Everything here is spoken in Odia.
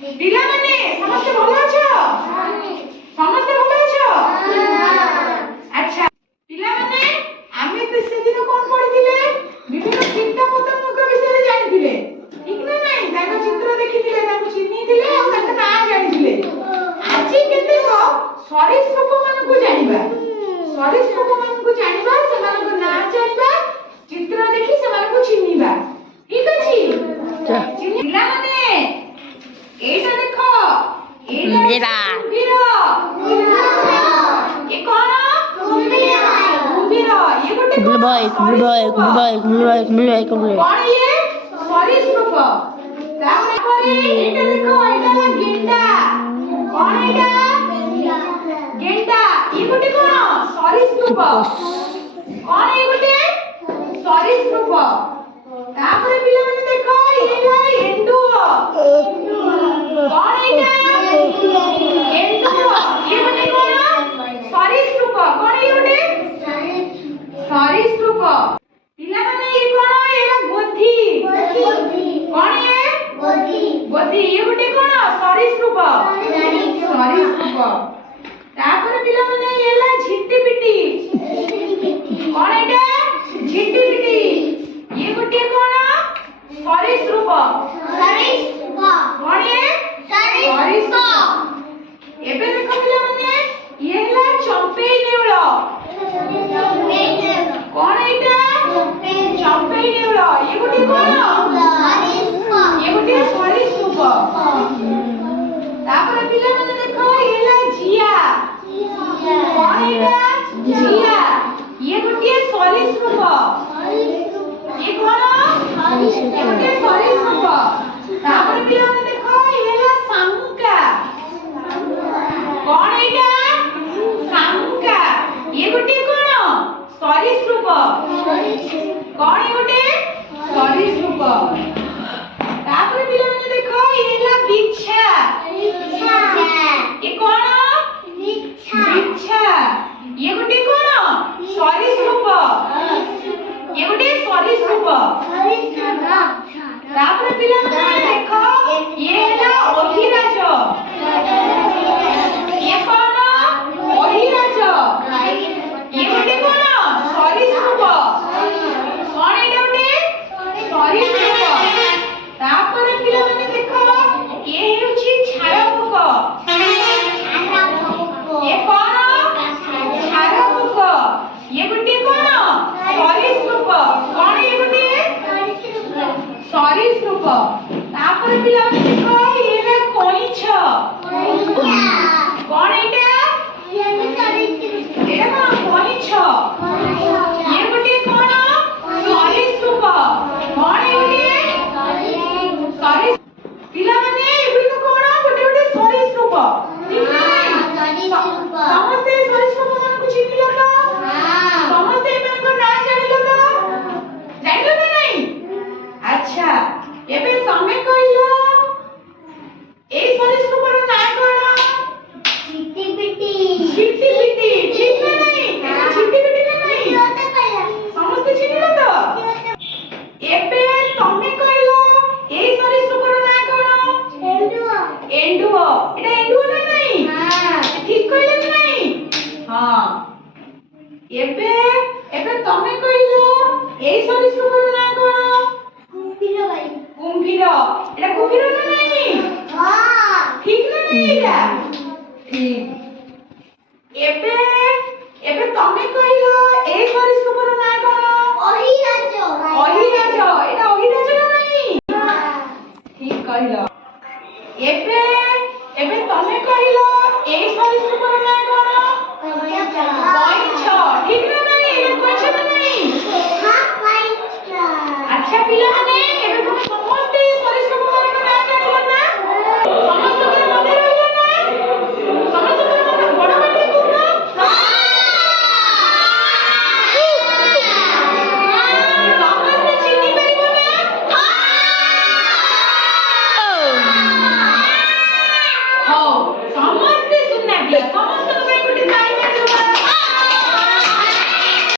ପିଲାମାନେ ସମସ୍ତେ ଭଲ ଅଛ? ସମସ୍ତେ ଭଲ ଅଛ? ଆଚ୍ଛା ପିଲାମାନେ ଆମେ ତ ସେଦିନ କଣ ପଢିଥିଲେ? ବିଭିନ୍ନ କୀଟ ପତଙ୍ଗଙ୍କ ବିଷୟରେ ଜାଣିଥିଲେ ଠିକ ନା ନାହିଁ? ତାଙ୍କ ଚିତ୍ର ଦେଖିଥିଲେ, ତାଙ୍କୁ ଚିହ୍ନିଥିଲେ ଆଉ ତାଙ୍କ ନାଁ ଜାଣିଥିଲେ। ଆଜି କେତେକ ସରୀସୃପ ମାନଙ୍କୁ ଜାଣିବା। ସରୀସୃପ ମାନଙ୍କୁ ଜାଣିବା, ସେମାନଙ୍କ ନାଁ ଜାଣିବା, ଚିତ୍ର ଦେଖି ସେମାନଙ୍କୁ ଚିହ୍ନିବା। ଠିକ ଅଛି? ପିଲାମାନେ ଏଇଟା ଦେଖ, ଏଇଟା କୁମ୍ଭୀର। ଏ କଣ? କୁମ୍ଭୀର। ଇଏ ଗୋଟେ କଣ? କଣ ଇଏ? ସରୀସୃପ। ତାପରେ ଏଇଟା ଦେଖ, ଏଇଟା ହେଲା ଗେଣ୍ଡା। କଣ ଏଇଟା? ଗେଣ୍ଡା। ଇଏ ଗୋଟେ କଣ? ସରୀସୃପ। କଣ ଇଏ ଗୋଟେ? ସରୀସୃପ। ତାପରେ ପିଲାମାନେ ଦେଖ, ଇଏ ହେଲା ଏଣ୍ଡୁଅ। କଣ ଏଇଟା? ଏଣ୍ଡୁଅ। ଇଏ ଗୋଟେ କଣ? ସରୀସୃପ। କଣ ଇଏ ଗୋଟେ? ସରୀସୃପ। ପିଲାମାନେ ଇଏ କଣ? ଏଇଟା ଗୋଧି। କଣ ଇଏ? ଗୋଧି। ଇଏ ଗୋଟେ କଣ? ସରୀସୃପ। ସରୀସୃପ। ତାପରେ ପିଲାମାନେ ଇଏ ହେଲା ଝିଟିପିଟି। କଣ ଏଇଟା? ଝିଟିପିଟି। ଇଏ ଗୋଟେ କଣ? ସରୀସୃପ। କଣ ଇଏ? ସରୀସୃପ। ଏବେ ଦେଖ ପିଲାମାନେ, ଇଏ ହେଲା ଚମ୍ପେଇ ନେଉଳ। କଣ ଏଇଟା? ଚମ୍ପେଇ ନେଉଳ। ଇଏ ଗୋଟେ କଣ? ଇଏ ଗୋଟେ ସରୀସୃପ। ତାପରେ ପିଲାମାନେ ଦେଖ, ଇଏ ହେଲା ଜିଆ। କଣ ଏଇଟା? ଜିଆ। ଇଏ ଗୋଟେ ସରୀସୃପ। ଇଏ କଣ? ଇଏ ଗୋଟେ ସରୀସୃପ। ତାପରେ ପିଲାମାନେ ଦେଖ, ଇଏ ହେଲା ଶାମୁକା। କଣ ଏଇଟା? ଶାମୁକା। ଇଏ ଗୋଟେ କଣ? ସରୀସୃପ। କଣ ଇଏ ଗୋଟେ? ସରୀସୃପ। ତାପରେ ପିଲାମାନେ ଦେଖ, ଇଏ ହେଲା ବିଛା। ଇଏ କଣ? ବିଛା। ଇଏ ଗୋଟେ କଣ? ସରୀସୃପ। ଇଏ ଗୋଟେ ସରୀସୃପ। ତାପରେ ପିଲାମାନେ ଦେଖ, ଇଏ ହେଲା ଅହିରାଜ। ଇଏ କଣ? ଅହିରାଜ। ଇଏ ଗୋଟେ କଣ? ସରୀସୃପ। କଣ ଏଇଟା ଗୋଟେ? ସରୀସୃପ। ତାପରେ ପିଲାମାନେ ଦେଖ, ଇଏ ହେଉଛି ଛାରପୋକ। ଇଏ କଣ? ଛାରପୋକ। ଇଏ ଗୋଟେ କଣ? ସରୀସୃପ। କଣ ଇଏ ଗୋଟେ? ସରୀସୃପ। ତାପରେ ପିଲାମାନେ ଦେଖ, ଇଏ ହେଲା କଇଁଛ। କଣ ଏଇଟା? ଏଇଟା କଣ? କଇଁଛ। ଇଏ ଗୋଟେ କଣ? ସରୀସୃପ। କଣ ଇଏ ଗୋଟେ? ପିଲାମାନେ ଏଗୁଡିକ କଣ? ଗୋଟେ ଗୋଟେ ସରୀସୃପ। ଠିକ ନା ନାହିଁ? ସମସ୍ତେ ସରୀସୃପ ମାନଙ୍କୁ ଚିହ୍ନିଲ ତ? ସମସ୍ତେ ଏମାନଙ୍କ ନାଁ ଜାଣିଲ ତ? ଜାଣିଲ ନା ନାହିଁ? ଆଚ୍ଛା ଏବେ ତମେ କହିଲ, ଏଇ ସରୀସୃପର ନାଁ କଣ? ଝିଟିପିଟି। ଝିଟିପିଟି। ଠିକ ନା ନାହିଁ? ଏଟା ଝିଟିପିଟି ନା ନାହିଁ? ସମସ୍ତେ ଚିହ୍ନିଲ ତ? ଏବେ ତମେ କହିଲ, ଏଇ ସରୀସୃପର ନାଁ କଣ? ଏଣ୍ଡୁଅ। ଏଟା ଏଣ୍ଡୁଅ ନା ନାହିଁ? ଠିକ କହିଲେ ନା ନାହିଁ? ହଁ। ଏବେ ଏବେ ତମେ କହିଲ, ଏଇ ସରୀସୃପର ନାଁ କଣ? କୁମ୍ଭୀର। ଏଟା କୁମ୍ଭୀର ନା ନାହିଁ? ଠିକ ନା ନାହିଁ ଏଟା? ଠିକ। ଏବେ ଏବେ ତମେ କହିଲ, ଏଇ ସରୀସୃପର ନାଁ କଣ? ଅହିରାଜ। ଏଟା ଅହିରାଜ ନା ନାହିଁ? ଠିକ କହିଲ। ଏବେ ଏବେ ତମେ କହିଲ, ଏଇ ସରୀସୃପର ନାଁ କଣ? କଇଁଛ। ଠିକ ନା ନାହିଁ? ଏଟା କଇଁଛ ନା ନାହିଁ? ଆଚ୍ଛା ପିଲାମାନେ